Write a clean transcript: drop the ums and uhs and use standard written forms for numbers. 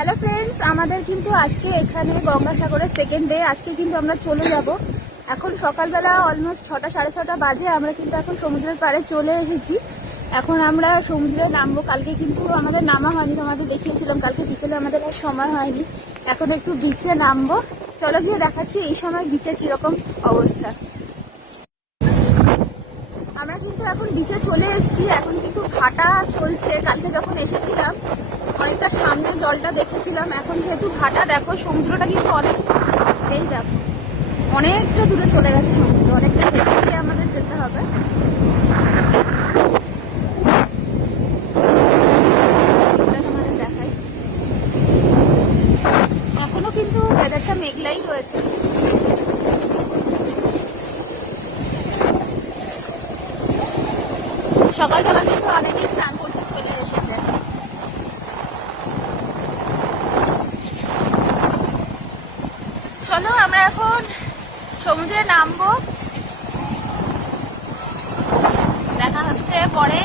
Hello friends, আমাদের কিন্তু আজকে এখানে গঙ্গাসাগরের সেকেন্ড ডে। আজকে কিন্তু আমরা চলে যাব। এখন সকালবেলা অলমোস্ট 6টা সাড়ে 6টা বাজে। আমরা কিন্তু এখন সমুদ্রের পাড়ে চলে এসেছি। এখন আমরা সমুদ্রে নামবো। কালকে কিন্তু আমাদের নামা হয়নি, তোমাদের দেখিয়েছিলাম। কালকে বিকেলে আমাদের আর সময় হয়নি। এখন একটু বিচে নামবো। চলো গিয়ে দেখাচ্ছি এই সময় বিচের কিরকম অবস্থা। আমরা কিন্তু এখন বিচে চলে এসেছি। এখন কিন্তু ভাটা চলছে। কালকে যখন এসেছিলাম অনেকটা সামনে জলটা দেখেছিলাম। এখন যেহেতু ভাটা, দেখো সমুদ্রটা কিন্তু অনেক, এই দেখো অনেকটা দূরে চলে গেছে সমুদ্র। অনেকটা হেঁটে গিয়ে আমাদের যেতে হবে। তোমাদের দেখাই, এখনো কিন্তু ওয়েদারটা মেঘলাই রয়েছে। সকাল সকাল কিন্তু অনেকেই স্নান করতে চলে এসেছে। চলো আমরা এখন সমুদ্রে নামবো। দেখা হচ্ছে পরে।